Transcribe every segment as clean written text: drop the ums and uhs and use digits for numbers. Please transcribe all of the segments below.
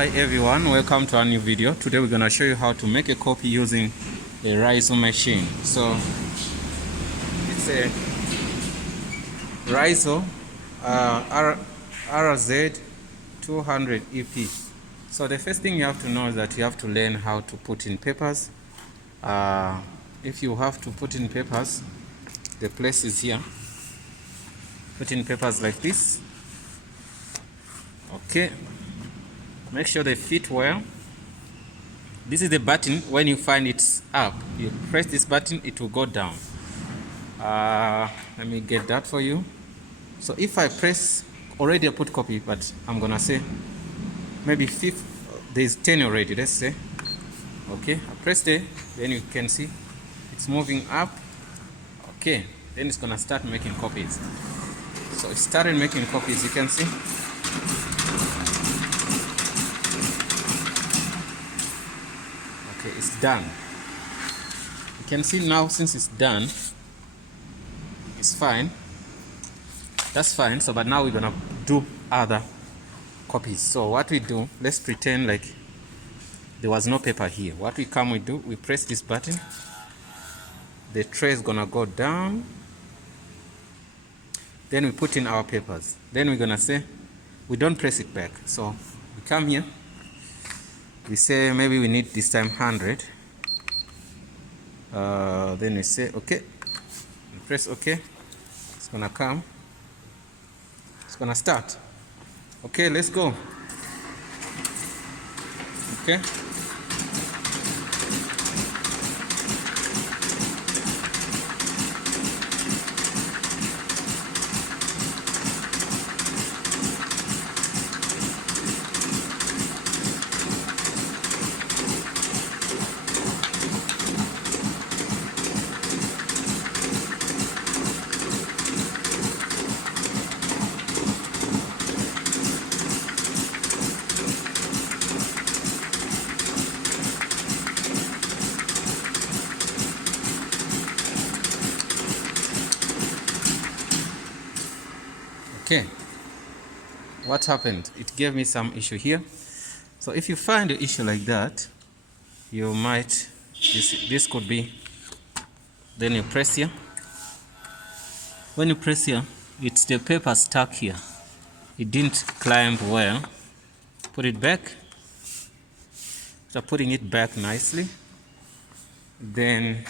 Hi everyone, welcome to our new video. Today we're going to show you how to make a copy using a riso machine. So it's a riso RZ200 EP. So the first thing you have to know is that you have to learn how to put in papers. If you have to put in papers, the place is here. Put in papers like this. Okay, make sure they fit well. This is the button. When you find it's up, you press this button, it will go down. Let me get that for you. So if I press, already I put copy, but I'm gonna say maybe fifth, there's 10 already, let's say. Okay, I press there, then you can see it's moving up. Okay, then it's gonna start making copies. So it started making copies, you can see. Okay, it's done. You can see now, since it's done, it's fine. That's fine. So but now we're gonna do other copies. So what we do, let's pretend like there was no paper here. What we do, we press this button, the tray is gonna go down, then we put in our papers. Then we're gonna say, we don't press it back, so we come here, we say maybe we need this time 100. Then we say okay, we press okay, it's gonna come, it's gonna start. Okay, let's go. Okay, okay, what happened? It gave me some issue here. So if you find an issue like that, you might, this could be, then you press here. When you press here, it's the paper stuck here. It didn't climb well. Put it back. So putting it back nicely, then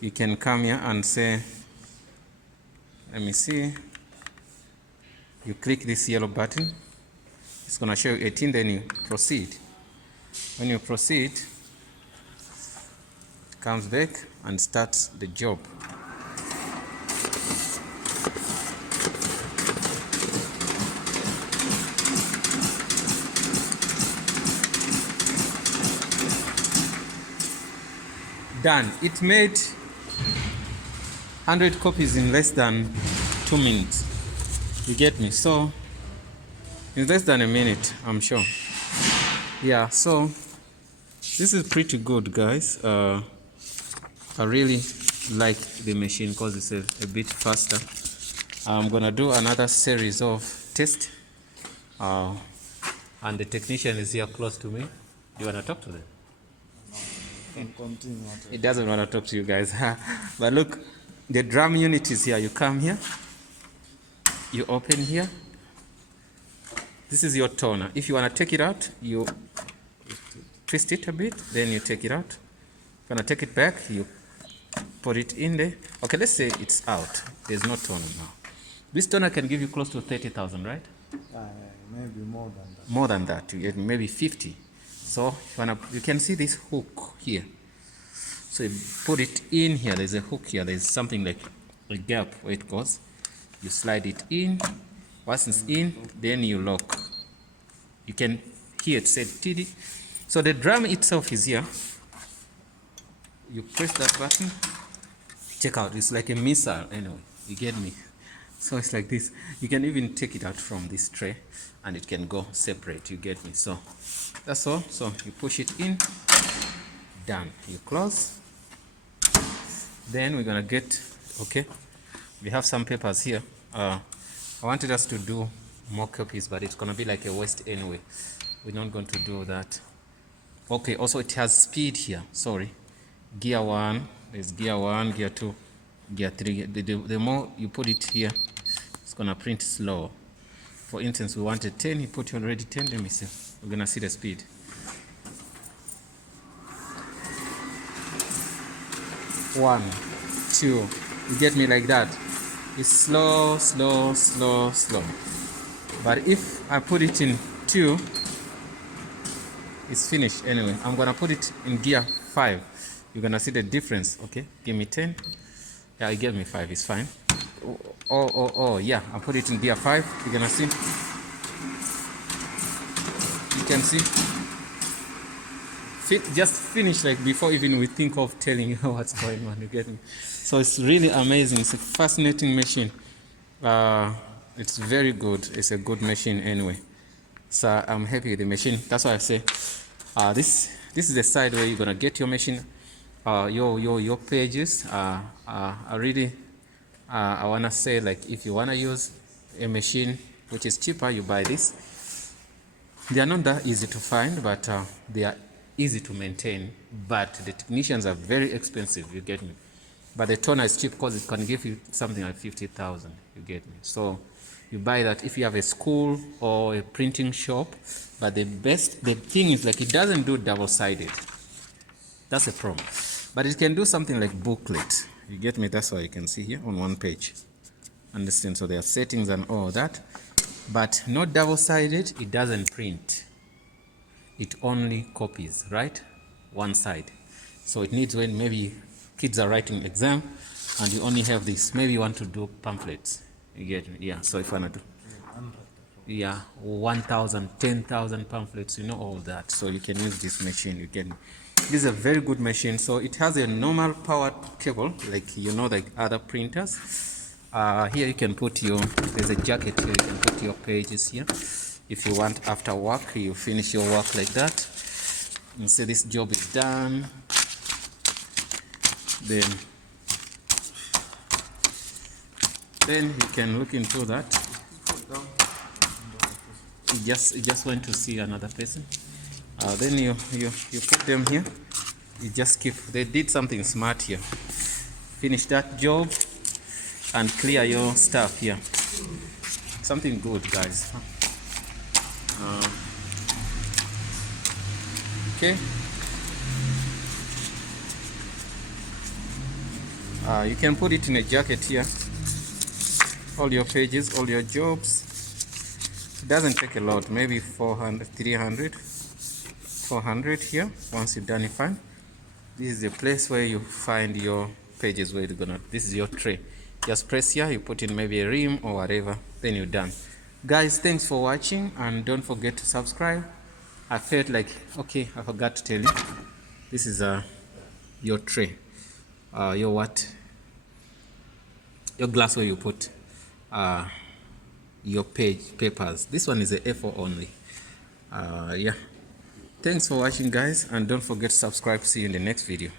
you can come here and say, let me see, you click this yellow button, it's gonna show you 18, then you proceed. When you proceed, it comes back and starts the job. Done. It made 100 copies in less than 2 minutes. You get me? So in less than a minute, I'm sure. Yeah, so this is pretty good, guys. I really like the machine because it's a bit faster. I'm gonna do another series of tests, and the technician is here close to me. You wanna talk to them? It doesn't want to talk to you guys. But look, the drum unit is here. You come here, you open here, this is your toner. If you want to take it out, you twist it a bit, then you take it out. You're gonna take it back, you put it in there. Okay, let's say it's out, there's no toner now. This toner can give you close to 30,000, right? Maybe more than that. More than that, maybe 50. So you can see this hook here. So you put it in here, there's a hook here, there's something like a gap where it goes. You slide it in, once it's in, then you lock. You can hear it say TD. So the drum itself is here. You press that button, check out, it's like a missile anyway, you get me? So it's like this. You can even take it out from this tray and it can go separate, you get me? So that's all. So you push it in, done. You close. Then we're gonna get, okay, we have some papers here. I wanted us to do more copies, but it's gonna be like a waste anyway. we're not going to do that. Okay, also it has speed here, sorry. Gear 1, there's gear 1, gear 2, gear 3. The more you put it here, it's gonna print slow. For instance, we wanted 10, you put already 10, let me see. We're gonna see the speed. 1, 2, you get me like that. It's slow, slow, slow, slow. But if I put it in 2, it's finished anyway. I'm gonna put it in gear 5. You're gonna see the difference. Okay, give me 10. Yeah, it gave me 5, it's fine. Oh, yeah, I put it in gear 5. You're gonna see. You can see. Just finish like before even we think of telling you what's going on. You get me? So it's really amazing. It's a fascinating machine. It's very good. It's a good machine anyway. So I'm happy with the machine. That's why I say this is the side where you're gonna get your machine, your pages. I really I wanna say, like, if you wanna use a machine which is cheaper, you buy this. They are not that easy to find, but they are easy to maintain. But the technicians are very expensive. You get me? But the toner is cheap because it can give you something like 50,000. You get me? So you buy that if you have a school or a printing shop. But the thing is, like, it doesn't do double-sided. That's a problem. But it can do something like booklet. You get me? That's why you can see here on one page. Understand? So there are settings and all that. But not double-sided, it doesn't print. It only copies, right? One side. So it needs, when maybe kids are writing exam and you only have this, maybe you want to do pamphlets. You get me? Yeah, so if I want to, yeah, 1,000, 10,000 pamphlets, you know, all that. So you can use this machine. You can. This is a very good machine. So it has a normal powered cable, like, you know, like other printers. Here you can put there's a jacket here, you can put your pages here. If you want, after work, you finish your work like that. You say this job is done. Then you can look into that. You just went to see another person. Then you put them here. You just keep. They did something smart here. Finish that job and clear your stuff here. Something good, guys. Okay. You can put it in a jacket here. All your pages, all your jobs. It doesn't take a lot, maybe 400, 300, 400 here. Once you're done, you find. This is the place where you find your pages where you're gonna. This is your tray. Just press here, you put in maybe a rim or whatever, then you're done. Guys, thanks for watching, and don't forget to subscribe. I felt like, okay, I forgot to tell you. This is your tray. Your glass where you put your papers. This one is a A4 only. Yeah. Thanks for watching, guys, and don't forget to subscribe. See you in the next video.